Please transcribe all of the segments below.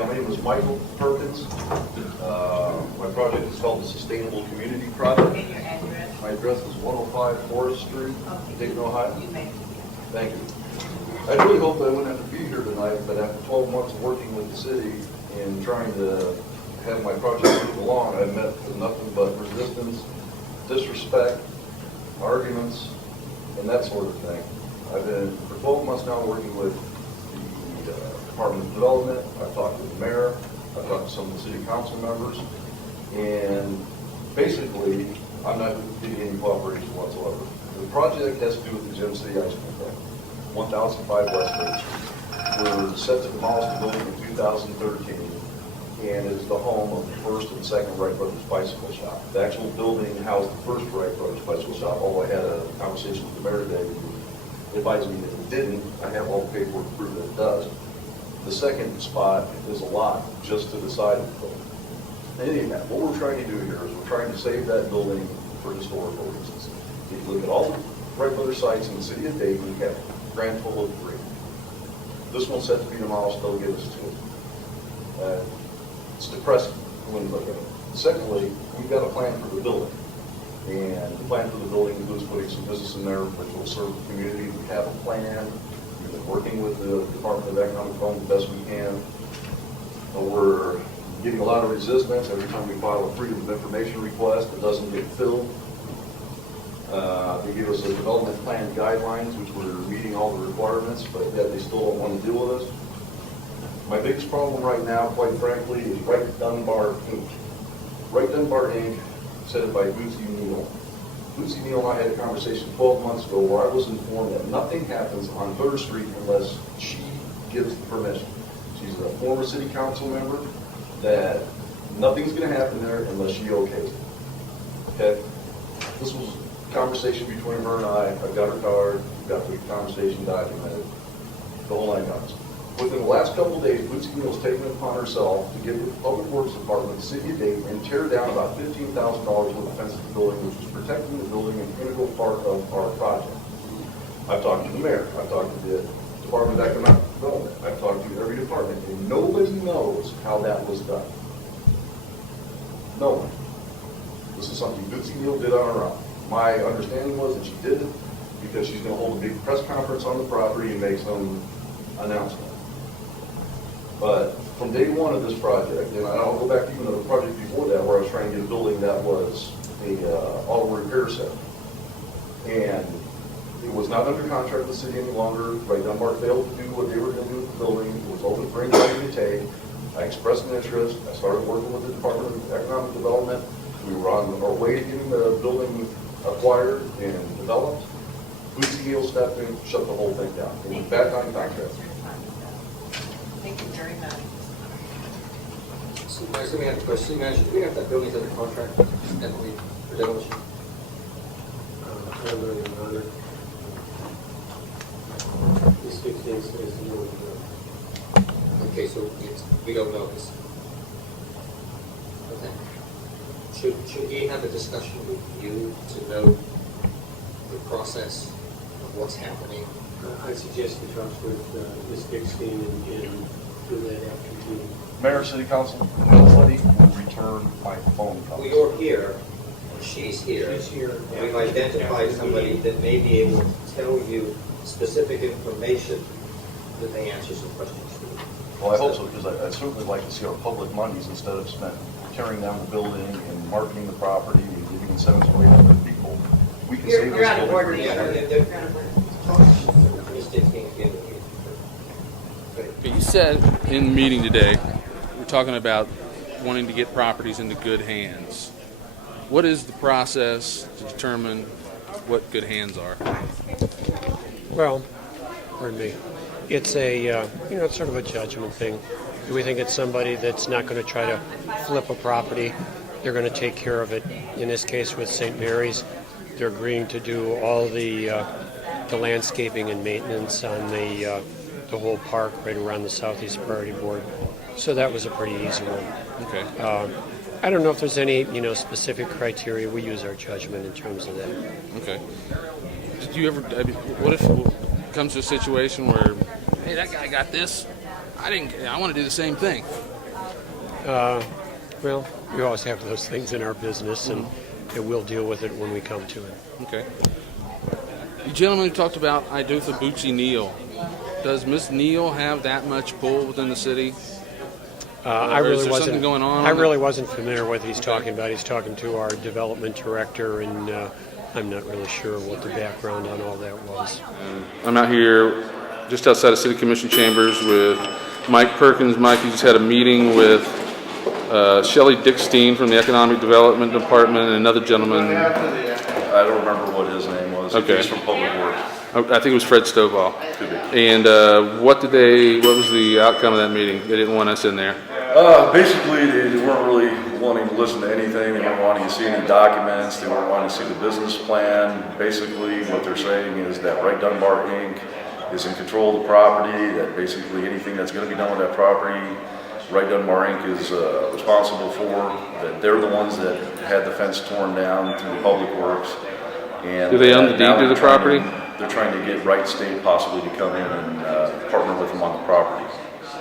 Yeah, my name is Michael Perkins. My project is called the Sustainable Community Project. And your address? My address is 105 Forest Street, Dayton, Ohio. You may. Thank you. I really hope that I wouldn't have to be here tonight, but after 12 months of working with the city and trying to have my project move along, I've met with nothing but resistance, disrespect, arguments, and that sort of thing. I've been for 12 months now working with the Department of Development. I've talked to the mayor. I've talked to some of the city council members, and basically, I'm not getting any cooperation whatsoever. The project has to do with the Gem City Ice Cream Plant, 1005 West Main Street. We're set to demolish the building in 2013, and it is the home of the first and second Wright Brothers Bicycle Shop. The actual building housed the first Wright Brothers Bicycle Shop, although I had a conversation with the mayor today who advised me that it didn't. I have all the paperwork to prove that it does. The second spot is a lot just to the side of the building. In any event, what we're trying to do here is we're trying to save that building for historical reasons. If you look at all the Wright Brothers sites in the city of Dayton, we have a grand total of 3. This one's set to be demolished, they'll give us 2. It's depressing when you look at it. Secondly, we've got a plan for the building. And the plan for the building includes putting some business in there which will serve the community. We have a plan. We've been working with the Department of Economic Development the best we can. We're getting a lot of resistance every time we file a Freedom of Information request. It doesn't get filled. They give us a development plan guidelines, which we're meeting all the requirements, but yet they still don't want to deal with us. My biggest problem right now, quite frankly, is Wright-Dunbar Inc. Wright-Dunbar Inc., headed by Bootsy. Bootsy and I had a conversation 12 months ago where I was informed that nothing happens on 3rd Street unless she gives the permission. She's a former city council member, that nothing's going to happen there unless she okays it. Okay? This was a conversation between her and I. I've got her card. We've got the conversation documented. The whole 9 yards. Within the last couple of days, Bootsy has taken it upon herself to get with the Public Works Department, the city of Dayton, and tear down about $15,000 worth of fence to the building, which is protecting the building and integral part of our project. I've talked to the mayor. I've talked to the Department of Economic Development. I've talked to every department, and nobody knows how that was done. No one. This is something Bootsy did on her own. My understanding was that she did it because she's going to hold a big press conference on the property and make some announcement. But from day one of this project, and I'll go back to even the project before that, where I was trying to get a building that was a auto repair center. And it was not under contract with the city any longer. Wright-Dunbar failed to do what they were going to do with the building. It was open for anybody to take. I expressed an interest. I started working with the Department of Economic Development. We were on our way to getting the building acquired and developed. Bootsy Hill stepped in, shut the whole thing down. It was back on contract. Thank you very much. So, let me ask a question. Do we have that building under contract that we for demolition? I don't know, Your Honor. This 16 says no. Okay, so we don't know this. Okay. Should we have a discussion with you to know the process of what's happening? I suggest you talk with Ms. Bixstein and do that after the meeting. Mayor, City Council, nobody will return my phone calls. Well, you're here, or she's here. She's here. We've identified somebody that may be able to tell you specific information that may answer some questions for you. Well, I hope so, because I'd certainly like to see our public monies instead of spent tearing down the building and marketing the property and giving incentives away to other people. We can save You're this out of building. order, Yeah, You're out of order. Ms. Dixon, again, Okay, you said in the meeting today, we're talking about wanting to get properties into good hands. What is the process to determine what good hands are? Well, pardon me. It's a, it's sort of a judgment thing. Do we think it's somebody that's not going to try to flip a property? They're going to take care of it. In this case with St. Mary's, they're agreeing to do all the landscaping and maintenance on the whole park right around the Southeast Priority Board. So that was a pretty easy one. Okay. I don't know if there's any, specific criteria. We use our judgment in terms of that. Okay. Did you ever, what if it comes to a situation where, hey, that guy got this, I want to do the same thing. Well, we always have those things in our business, and we'll deal with it when we come to it. Okay. You gentlemen talked about Idotha Bootsy Neal. Does Miss Neal have that much pull within the city? I Or is really there wasn't. something going on? I really wasn't familiar with what he's talking about. He's talking to our development director, and I'm not really sure what the background on all that was. I'm out here just outside of City Commission chambers with Mike Perkins. Mike, you just had a meeting with Shelley Dickstein from the Economic Development Department and another gentleman. I don't remember what his name was. Okay. He's from Public Works. I think it was Fred Stovall. Could be. And what was the outcome of that meeting? They didn't want us in there. Basically, they weren't really wanting to listen to anything. They weren't wanting to see any documents. They weren't wanting to see the business plan. Basically, what they're saying is that Wright-Dunbar Inc. is in control of the property, that basically anything that's going to be done with that property, Wright-Dunbar Inc. is responsible for, that they're the ones that had the fence torn down through the Public Works. And Do they own the now deed to the they're trying property? They're trying to get Wright State possibly to come in and partner with them on the property.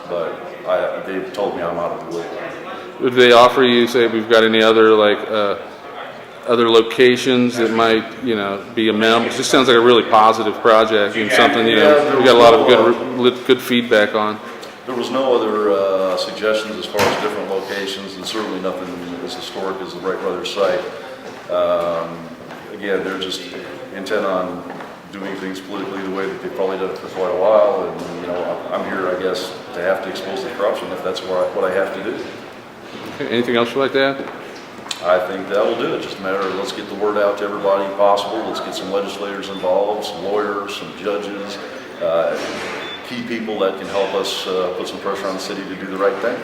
But they've told me I'm out of the loop. Would they offer you, say, we've got any other other locations that might, be amenable? This sounds like a really positive project and something, we got a lot of good feedback on. There was no other suggestions as far as different locations, and certainly nothing as historic as the Wright Brothers site. Again, they're just intent on doing things politically the way that they've probably done it for quite a while, and I'm here, I guess, to have to expose the corruption if that's what I have to do. Okay, anything else you'd like to add? I think that will do it. Just a matter of let's get the word out to everybody possible. Let's get some legislators involved, some lawyers, some judges, key people that can help us put some pressure on the city to do the right thing.